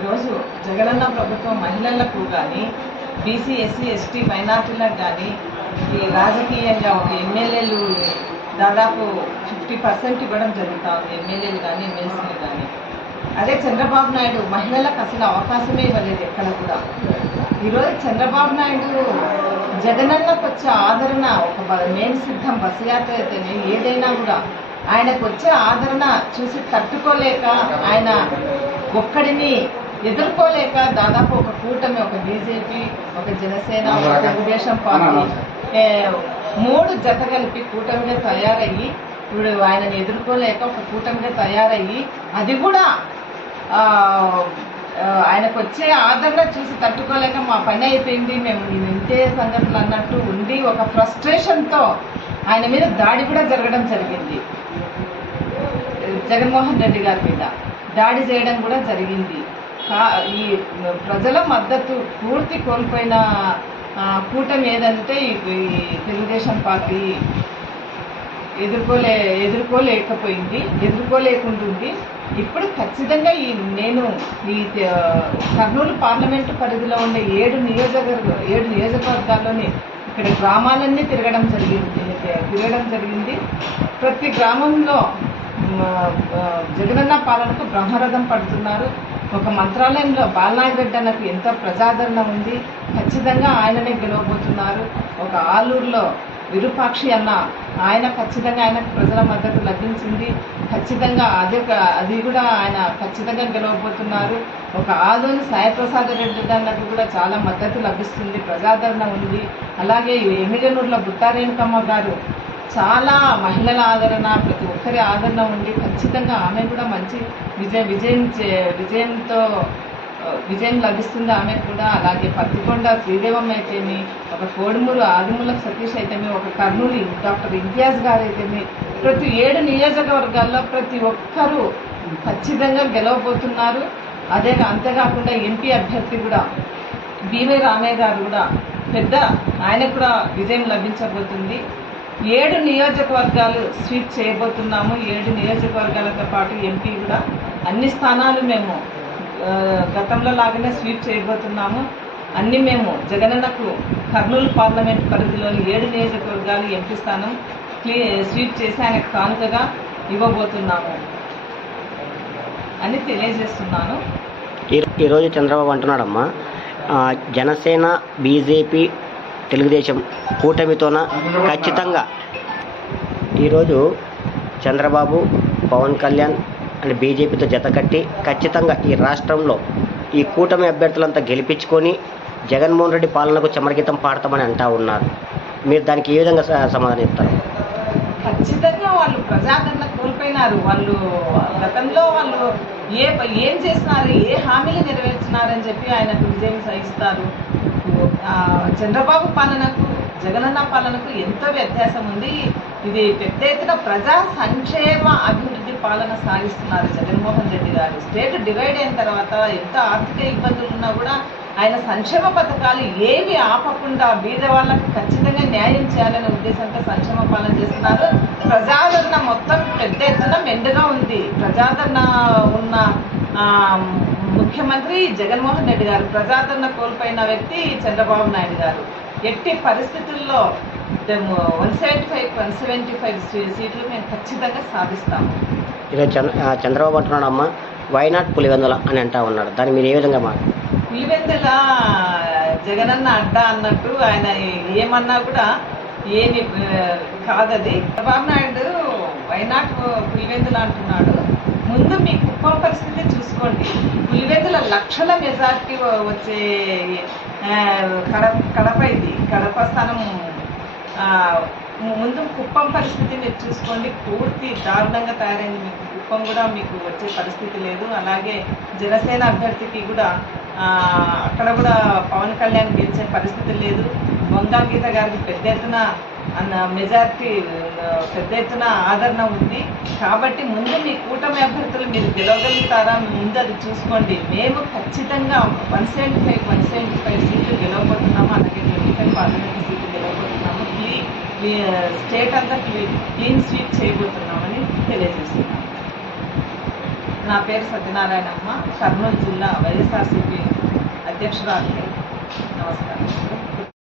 ఈరోజు జగనన్న ప్రభుత్వం మహిళలకు కానీ బీసీ ఎస్సీ ఎస్టీ మైనార్టీలకు కానీ ఈ రాజకీయంగా ఒక ఎమ్మెల్యేలు దాదాపు 50% ఇవ్వడం జరుగుతూ ఉంది, ఎమ్మెల్యేలు కానీ ఎమ్మెల్సీలు కానీ. అదే చంద్రబాబు నాయుడు మహిళలకు అసలు అవకాశమే ఇవ్వలేదు ఎక్కడ కూడా. ఈరోజు చంద్రబాబు నాయుడు జగనన్నకు వచ్చే ఆదరణ ఒక మేము సిద్ధం బస్సు యాత్ర అయితేనే ఏదైనా కూడా ఆయనకు వచ్చే ఆదరణ చూసి తట్టుకోలేక ఆయన ఒక్కడిని ఎదుర్కోలేక దాదాపు ఒక కూటమి, ఒక బీజేపీ, ఒక జనసేన, ఒక తెలుగుదేశం పార్టీ 3 జత కలిపి కూటమిగా తయారయ్యి ఇప్పుడు ఆయనని ఎదుర్కోలేక ఒక కూటమిగా తయారయ్యి అది కూడా ఆయనకు వచ్చే ఆదరణ చూసి తట్టుకోలేక మా పని అయిపోయింది, మేము ఇంతే సంగతులు అన్నట్టు ఉండి ఒక ఫ్రస్ట్రేషన్తో ఆయన మీద దాడి కూడా జరగడం జరిగింది. జగన్మోహన్ రెడ్డి గారి మీద దాడి చేయడం కూడా జరిగింది. ఈ ప్రజల మద్దతు పూర్తి కోల్పోయిన కూటమి ఏదంటే ఈ తెలుగుదేశం పార్టీ ఎదుర్కోలేకుంటుంది. ఇప్పుడు ఖచ్చితంగా నేను ఈ కర్నూలు పార్లమెంటు పరిధిలో ఉండే 7 నియోజకవర్గాల్లోని ఇక్కడ గ్రామాలన్నీ తిరగడం జరిగింది. ప్రతి గ్రామంలో జగనన్న పాలనకు బ్రహ్మరథం పడుతున్నారు. ఒక మంత్రాలయంలో బాలనాగిరెడ్డి అన్నకు ఎంత ప్రజాదరణ ఉంది, ఖచ్చితంగా ఆయననే గెలవబోతున్నారు. ఒక ఆలూరులో విరూపాక్షి అన్న ఆయన ఖచ్చితంగా ఆయనకు ప్రజల మద్దతు లభించింది. ఖచ్చితంగా అది కూడా ఆయన ఖచ్చితంగా గెలవబోతున్నారు. ఒక ఆదోని సాయిప్రసాద్ రెడ్డి అన్నకు కూడా చాలా మద్దతు లభిస్తుంది, ప్రజాదరణ ఉంది. అలాగే ఎమ్మిగనూరులో బుట్టారేణుకమ్మ గారు చాలా మహిళల ఆదరణ, ప్రతి ఒక్కరి ఆదరణ ఉండి ఖచ్చితంగా ఆమె కూడా మంచి విజయం లభిస్తుంది ఆమె కూడా. అలాగే పత్తికొండ శ్రీదేవం అయితేమి, ఒక కోడుమూరు ఆదిమూల సతీష్ అయితేమి, ఒక కర్నూలు డాక్టర్ ఇంతియాజ్ గారు అయితేమి, ప్రతి 7 నియోజకవర్గాల్లో ప్రతి ఒక్కరూ ఖచ్చితంగా గెలవబోతున్నారు. అంతేకాకుండా ఎంపీ అభ్యర్థి కూడా బీవై రామయ్య గారు కూడా ఆయనకు కూడా విజయం లభించబోతుంది. 7 నియోజకవర్గాలు స్వీప్ చేయబోతున్నాము. 7 నియోజకవర్గాలతో పాటు ఎంపీ కూడా అన్ని స్థానాలు మేము గతంలో లాగానే స్వీప్ చేయబోతున్నాము. అన్ని మేము జగనన్నకు కర్నూలు పార్లమెంట్ పరిధిలోని 7 నియోజకవర్గాలు ఎంపీ స్థానం స్వీప్ చేసి ఆయనకు కానుకగా ఇవ్వబోతున్నాము అని తెలియజేస్తున్నాను. ఈరోజు చంద్రబాబు అంటున్నాడమ్మా, జనసేన, బీజేపీ, తెలుగుదేశం కూటమితోన ఖచ్చితంగా ఈరోజు చంద్రబాబు, పవన్ కళ్యాణ్ అండ్ బీజేపీతో జతకట్టి ఖచ్చితంగా ఈ రాష్ట్రంలో ఈ కూటమి అభ్యర్థులంతా గెలిపించుకొని జగన్మోహన్ రెడ్డి పాలనకు చమరగీతం పాడతామని అంటా ఉన్నారు. మీరు దానికి ఏ విధంగా సమాధానం ఇస్తారు? ఖచ్చితంగా వాళ్ళు ప్రజాదరణ కోల్పోయినారు. వాళ్ళు గతంలో వాళ్ళు ఏం చేస్తున్నారు, ఏ హామీలు నెరవేర్చినారని చెప్పి ఆయనకు విజయం సాధిస్తారు. చంద్రబాబు పాలనకు జగనన్న పాలనకు ఎంతో వ్యత్యాసం ఉంది. ఇది పెద్ద ఎత్తున ప్రజా సంక్షేమ అభివృద్ధి పాలన సాగిస్తున్నారు జగన్మోహన్ రెడ్డి గారు. స్టేట్ డివైడ్ అయిన తర్వాత ఎంత ఆర్థిక ఇబ్బందులు ఉన్నా కూడా ఆయన సంక్షేమ పథకాలు ఏవి ఆపకుండా బీద వాళ్ళకు ఖచ్చితంగా న్యాయం చేయాలనే ఉద్దేశంతో సంక్షేమ పాలన చేస్తున్నారు. ప్రజాదరణ మొత్తం పెద్ద ఎత్తున మెండుగా ఉంది. ప్రజాదరణ ఉన్న ముఖ్యమంత్రి జగన్మోహన్ రెడ్డి గారు, ప్రజాదరణ కోల్పోయిన వ్యక్తి చంద్రబాబు నాయుడు గారు. ఎట్టి పరిస్థితుల్లో 175 సీట్లు మేము ఖచ్చితంగా సాధిస్తాము. ఈరోజు చంద్రబాబు అంటున్నాడమ్మా, వైనాట్ పులివెందుల అని అంటా ఉన్నాడు. దాన్ని మీరు ఏ విధంగా పులివెందుల జగనన్న అడ్డా అన్నట్టు ఆయన ఏమన్నా కూడా ఏమి కాదది. చంద్రబాబు నాయుడు వైనాట్ పులివెందుల అంటున్నాడు. ముందు మీ కుప్పం పరిస్థితి చూసుకోండి. పులివెందుల లక్షల మెజార్టీ వచ్చే కడప స్థానం. ముందు కుప్పం పరిస్థితి మీరు చూసుకోండి, పూర్తి దారుణంగా తయారైంది. మీకు కుప్పం కూడా మీకు వచ్చే పరిస్థితి లేదు. అలాగే జనసేన అభ్యర్థికి కూడా అక్కడ కూడా పవన్ కళ్యాణ్ గెలిచే పరిస్థితి లేదు. వంగా గీత గారికి పెద్ద ఎత్తున మెజార్టీ, పెద్ద ఎత్తున ఆదరణ ఉంది. కాబట్టి ముందు మీ కూటమి అభ్యర్థులు మీరు గెలవగలుగుతారా, ముందు అది చూసుకోండి. మేము ఖచ్చితంగా 175 సీట్లు గెలవబోతున్నాము. అలాగే 25 పార్లమెంట్ సీట్లు గెలవబోతున్నాము. స్టేట్ అంతా క్లీన్ స్వీప్ చేయబోతున్నామని తెలియజేస్తున్నాము. నా పేరు సత్యనారాయణమ్మ, కర్నూలు జిల్లా వైఎస్ఆర్ అధ్యక్షురాలిని. నమస్కారం.